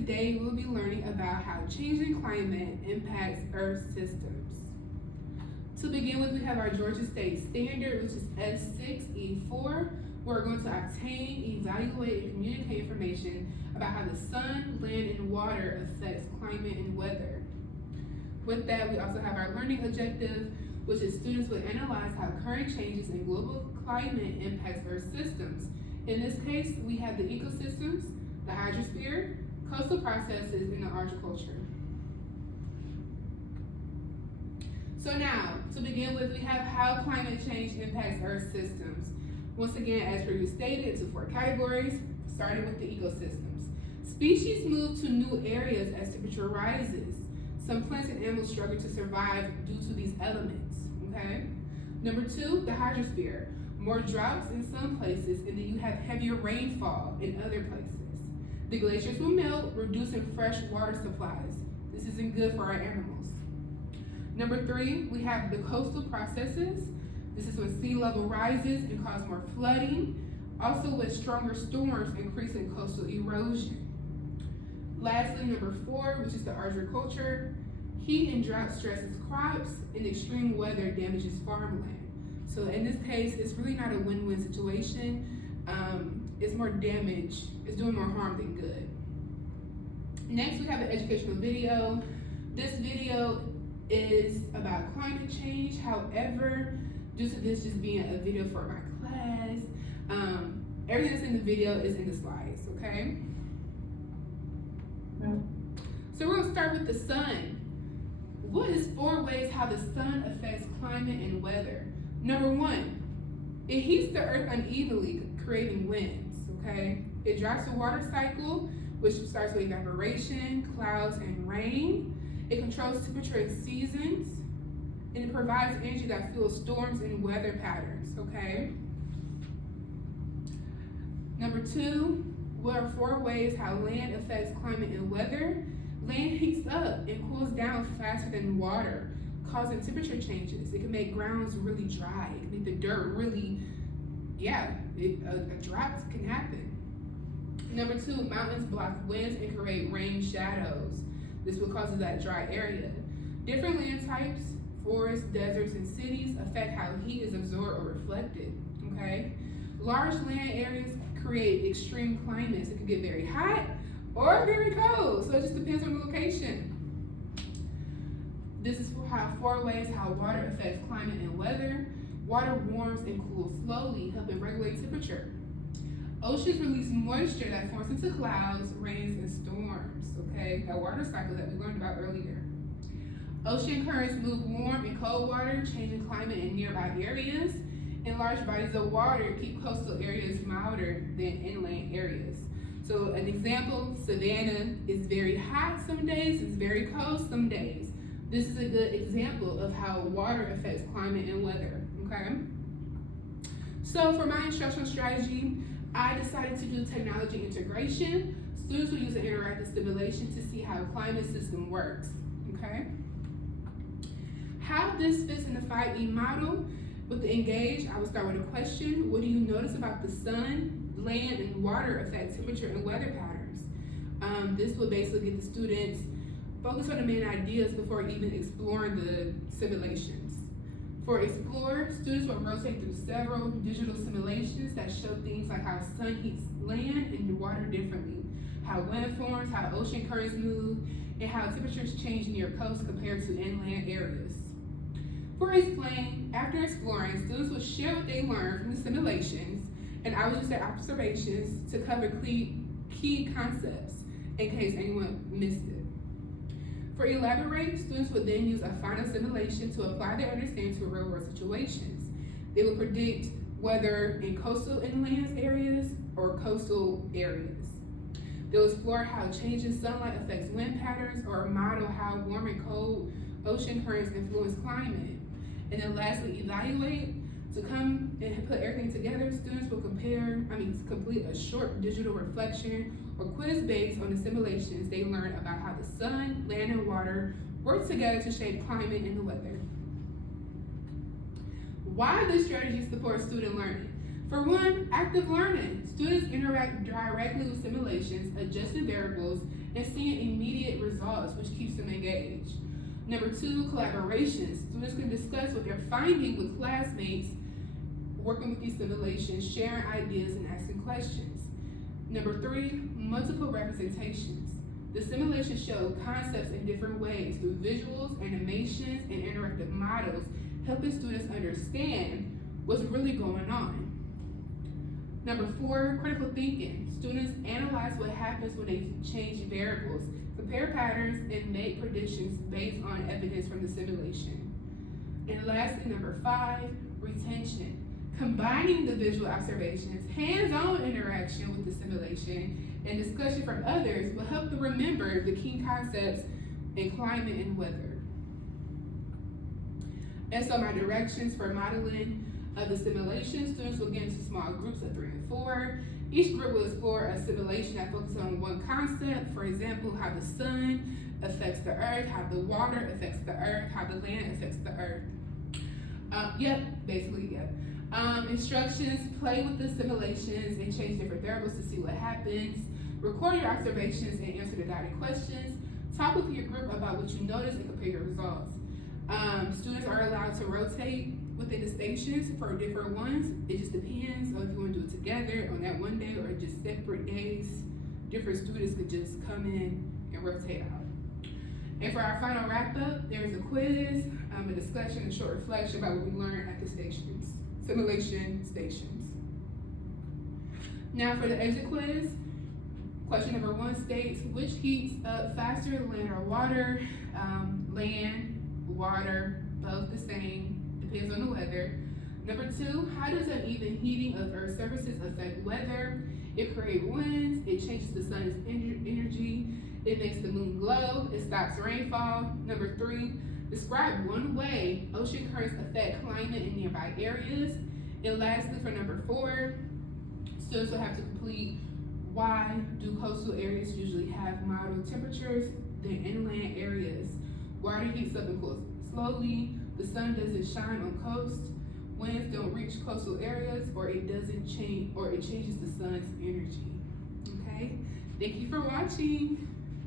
today we'll be learning about how changing climate impacts Earth systems. To begin with, we have our Georgia State Standard, which is S6E4. We're going to obtain, evaluate, and communicate information about how the sun, land, and water affects climate and weather. With that, we also have our learning objective, which is students will analyze how current changes in global climate impacts Earth systems. In this case, we have the ecosystems, the hydrosphere, coastal processes, and the agriculture. So now, to begin with, we have how climate change impacts Earth systems. Once again, as previously stated, into 4 categories, starting with the ecosystems. Species move to new areas as temperature rises. Some plants and animals struggle to survive due to these elements, okay? Number 2, the hydrosphere. More droughts in some places, and then you have heavier rainfall in other places. The glaciers will melt, reducing fresh water supplies. This isn't good for our animals. Number 3, we have the coastal processes. This is when sea level rises and cause more flooding. Also with stronger storms increasing coastal erosion. Lastly, number 4, which is the agriculture. Heat and drought stresses crops, and extreme weather damages farmland. So in this case, it's really not a win-win situation. It's more damage, it's doing more harm than good. Next, we have an educational video. This video is about climate change. However, due to this just being a video for my class, everything that's in the video is in the slides, okay? So we're gonna start with the sun. What is 4 ways how the sun affects climate and weather? Number 1, it heats the earth unevenly, creating winds, okay? It drives the water cycle, which starts with evaporation, clouds, and rain. It controls temperature and seasons, and it provides energy that fuels storms and weather patterns, okay? Number 2, what are 4 ways how land affects climate and weather? Land heats up and cools down faster than water, causing temperature changes. It can make grounds really dry. It can make the dirt really, a drought can happen. Number 2, mountains block winds and create rain shadows. This will cause that dry area. Different land types, forests, deserts, and cities affect how heat is absorbed or reflected, okay? Large land areas create extreme climates. It can get very hot or very cold, so it just depends on the location. This is how 4 ways how water affects climate and weather. Water warms and cools slowly, helping regulate temperature. Oceans release moisture that forms into clouds, rains, and storms, okay? That water cycle that we learned about earlier. Ocean currents move warm and cold water, changing climate in nearby areas. And large bodies of water keep coastal areas milder than inland areas. So an example, Savannah is very hot some days, it's very cold some days. This is a good example of how water affects climate and weather, okay? So for my instructional strategy, I decided to do technology integration. Students will use an interactive simulation to see how a climate system works, okay? How this fits in the 5E model. With the engage, I will start with a question. What do you notice about the sun, land, and water affect temperature and weather patterns? This will basically get the students focused on the main ideas before even exploring the simulations. For explore, students will rotate through several digital simulations that show things like how sun heats land and water differently, how wind forms, how ocean currents move, and how temperatures change near coast compared to inland areas. For explain, after exploring, students will share what they learned from the simulations, and I will use their observations to cover key concepts in case anyone missed it. For elaborate, students will then use a final simulation to apply their understanding to real-world situations. They will predict whether in coastal inland areas or coastal areas. They'll explore how changing sunlight affects wind patterns or model how warm and cold ocean currents influence climate. And then lastly, evaluate. To come and put everything together, students will complete a short digital reflection or quiz based on the simulations they learned about how the sun, land, and water work together to shape climate and the weather. Why this strategy supports student learning? For one, active learning. Students interact directly with simulations, adjusting variables, and seeing immediate results, which keeps them engaged. Number two, collaboration. Students can discuss what they're finding with classmates, working with these simulations, sharing ideas, and asking questions. Number three, multiple representations. The simulations show concepts in different ways through visuals, animations, and interactive models, helping students understand what's really going on. Number four, critical thinking. Students analyze what happens when they change variables, compare patterns, and make predictions based on evidence from the simulation. And lastly, number five, retention. Combining the visual observations, hands-on interaction with the simulation, and discussion from others will help them remember the key concepts in climate and weather. And so my directions for modeling of the simulation, students will get into small groups of 3 and 4. Each group will explore a simulation that focuses on one concept, for example, how the sun affects the earth, how the water affects the earth, how the land affects the earth. Instructions, play with the simulations and change different variables to see what happens. Record your observations and answer the guided questions. Talk with your group about what you noticed and compare your results. Students are allowed to rotate within the stations for different ones. It just depends on if you want to do it together on that one day or just separate days. Different students could just come in and rotate out. And for our final wrap up, there's a quiz, a discussion, and short reflection about what we learned at the stations, simulation stations. Now for the exit quiz, question number 1 states, which heats up faster, land or water? Land, water, both the same, depends on the weather. Number 2, how does uneven heating of Earth's surfaces affect weather? It creates winds, it changes the sun's energy, it makes the moon glow, it stops rainfall. Number 3, describe one way ocean currents affect climate in nearby areas. And lastly, for number 4, students will have to complete why do coastal areas usually have milder temperatures than inland areas? Water heats up and cools slowly, the sun doesn't shine on coast, winds don't reach coastal areas, or it doesn't change, or it changes the sun's energy. Okay, thank you for watching.